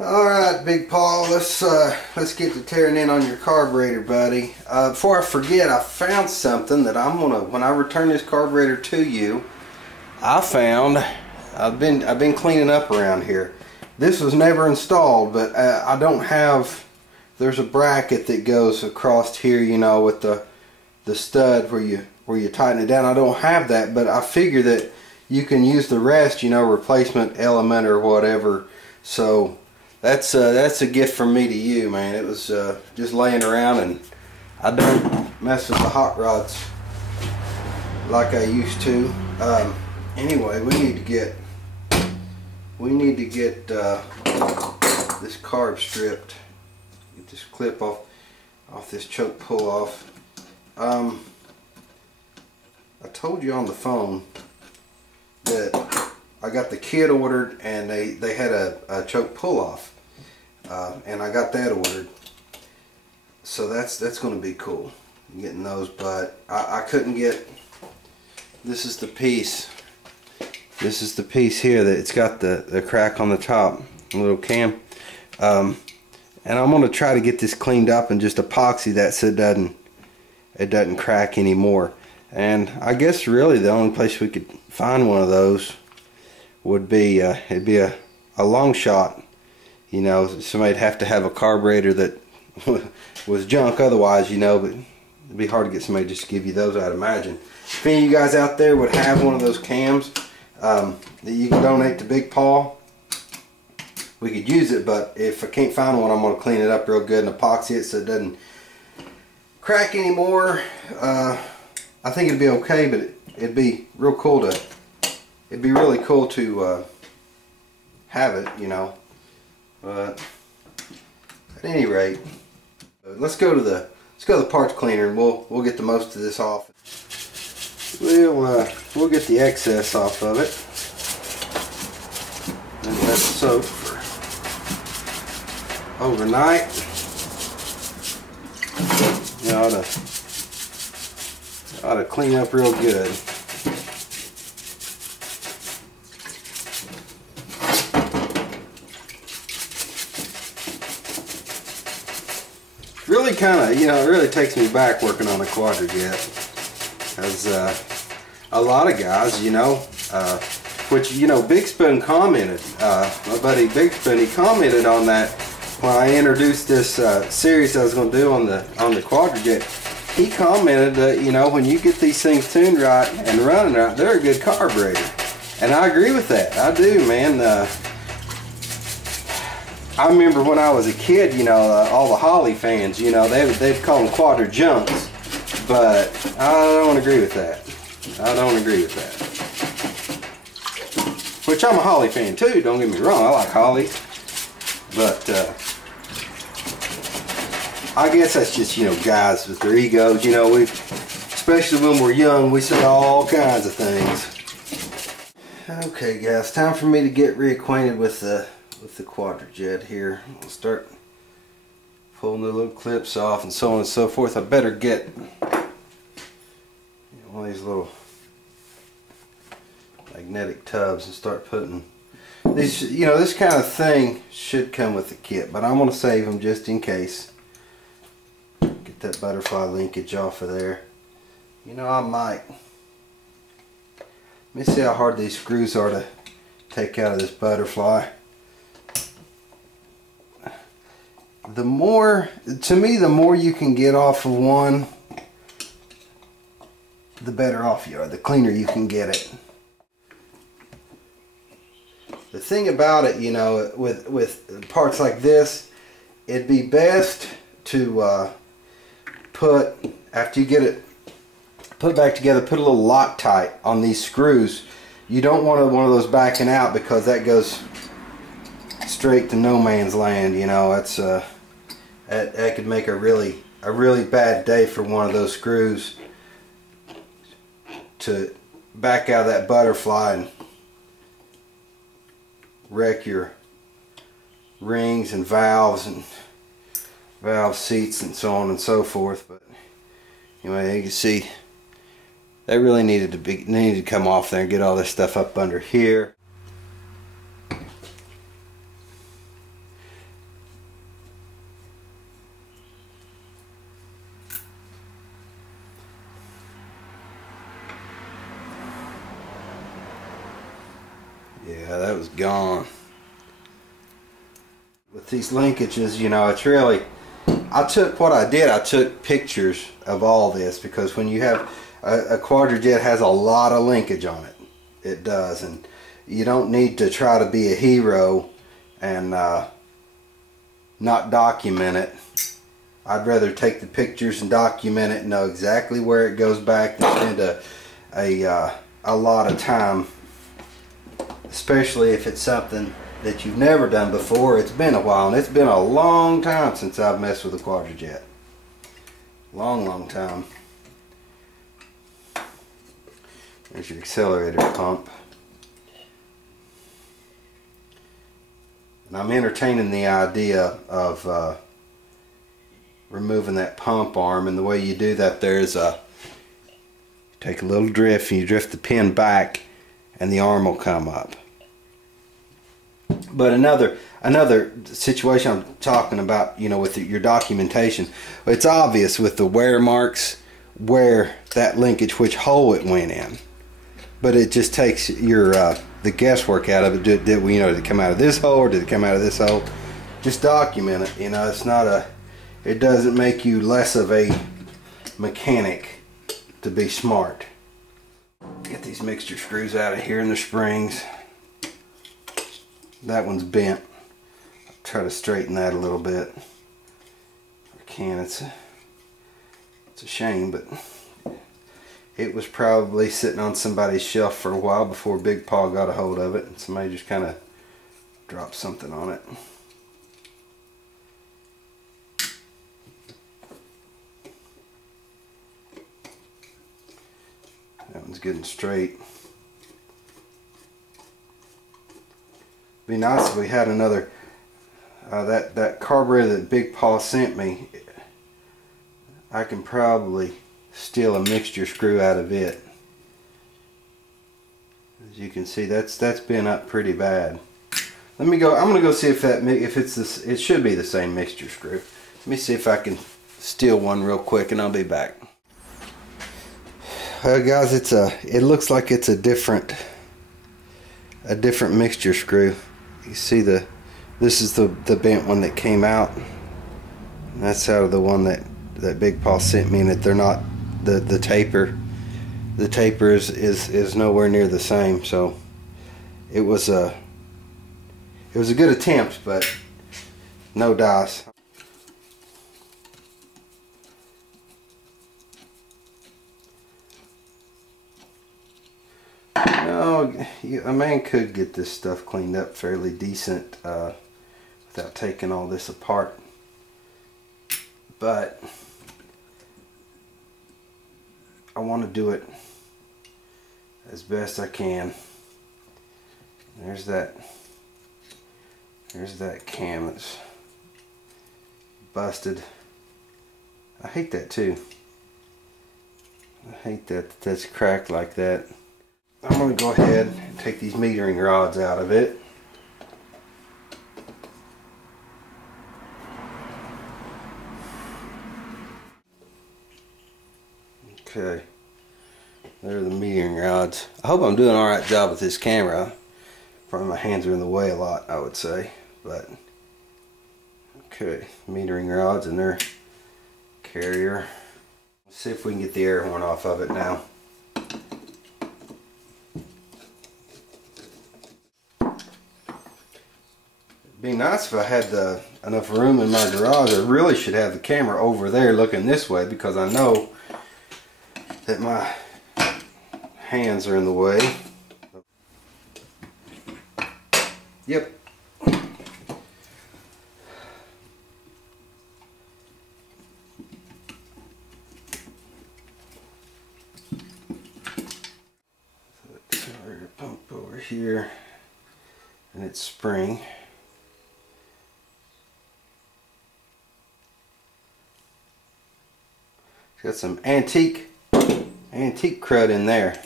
Alright, Big Paw, let's get to tearing in on your carburetor, buddy. Before I forget, I found something that when I return this carburetor to you, I've been cleaning up around here. This was never installed, but I don't have, there's a bracket that goes across here, you know, with the stud where you tighten it down. I don't have that, but I figure that you can use the rest, you know, replacement element or whatever. So that's a gift from me to you, man. It was just laying around, and I don't mess with the hot rods like I used to. Anyway, we need to get this carb stripped. Get this clip off this choke pull off. I told you on the phone that I got the kit ordered, and they had a choke pull off, and I got that ordered. So that's going to be cool, getting those. But I couldn't get. This is the piece. This is the piece here that it's got the crack on the top, a little cam. And I'm going to try to get this cleaned up and just epoxy that so it doesn't crack anymore. And I guess really the only place we could find one of those would be it'd be a long shot. You know, somebody'd have to have a carburetor that was junk otherwise, you know, but it'd be hard to get somebody just to give you those, I'd imagine. If any of you guys out there would have one of those cams that you can donate to Big Paw, we could use it. But if I can't find one, I'm going to clean it up real good and epoxy it so it doesn't crack anymore. I think it'd be okay, but it'd be real cool to, it'd be really cool to have it, you know. But at any rate, let's go to the parts cleaner, and we'll get the most of this off. We'll get the excess off of it and let it soak for overnight. You know, ought to clean up real good. Really kind of, you know, it really takes me back working on a Quadrajet. As a lot of guys, you know, which, you know, Big Spoon commented, my buddy Big Spoon, he commented on that when I introduced this series I was going to do on the Quadrajet. He commented that, you know, when you get these things tuned right and running right, they're a good carburetor. And I agree with that. I do, man. I remember when I was a kid, you know, all the Holly fans, you know, they'd call them Quadrajunks. But I don't agree with that. I don't agree with that. Which I'm a Holly fan too, don't get me wrong. I like Holly. But I guess that's just, you know, guys with their egos. You know, especially when we're young, we say all kinds of things. Okay guys, time for me to get reacquainted with the Quadrajet here. We'll start pulling the little clips off and so on and so forth. I better get one of these little magnetic tubs and start putting these. You know, this kind of thing should come with the kit, but I'm going to save them just in case. Get that butterfly linkage off of there. You know, I might. Let me see how hard these screws are to take out of this butterfly. The more, to me, the more you can get off of one, the better off you are, the cleaner you can get it. The thing about it, you know, with parts like this, it'd be best to put, after you get it put back together, put a little Loctite on these screws. You don't want one of those backing out, because that goes straight to no man's land. You know, that's that could make a really bad day for one of those screws to back out of that butterfly and wreck your rings and valves and valve seats and so on and so forth. But anyway, you can see they really needed to come off there and get all this stuff up under here. Yeah, that was gone. With these linkages, you know, it's really, I took pictures of all this, because when you have a Quadrajet has a lot of linkage on it. It does, and you don't need to try to be a hero and not document it. I'd rather take the pictures and document it and know exactly where it goes back than spend a lot of time, especially if it's something that you've never done before. It's been a while, and it's been a long time since I've messed with a Quadrajet. Long time. There's your accelerator pump. And I'm entertaining the idea of removing that pump arm, and the way you do that, there's take a little drift and you drift the pin back and the arm will come up. But another situation I'm talking about, you know, with your documentation, it's obvious with the wear marks where that linkage, which hole it went in. But it just takes your the guesswork out of it. Did it come out of this hole, or did it come out of this hole? Just document it. You know, it's not it doesn't make you less of a mechanic to be smart. Get these mixture screws out of here and the springs. That one's bent. I'll try to straighten that a little bit. I can. It's a shame, but it was probably sitting on somebody's shelf for a while before Bigpaw got a hold of it, and somebody just kind of dropped something on it. That one's good and straight. Be nice if we had another that carburetor that Bigpaw sent me. I can probably steal a mixture screw out of it. As you can see, that's been up pretty bad. Let me go. I'm gonna go see if it's this. It should be the same mixture screw. Let me see if I can steal one real quick, and I'll be back. Guys, it looks like it's a different mixture screw. You see this is the bent one that came out, and that's out of the one that Bigpaw sent me, and that they're not the taper is nowhere near the same. So it was a good attempt, but no dice. No, a man could get this stuff cleaned up fairly decent without taking all this apart, but I want to do it as best I can. There's that cam that's busted. I hate that too. I hate that's cracked like that. I'm going to go ahead and take these metering rods out of it. Okay, there are the metering rods. I hope I'm doing an alright job with this camera. Probably my hands are in the way a lot, I would say, but okay, metering rods and their carrier. Let's see if we can get the air horn off of it now. It'd be nice if I had enough room in my garage. I really should have the camera over there looking this way, because I know that my hands are in the way. Yep. Accelerator pump over here, and its spring. Got some antique crud in there.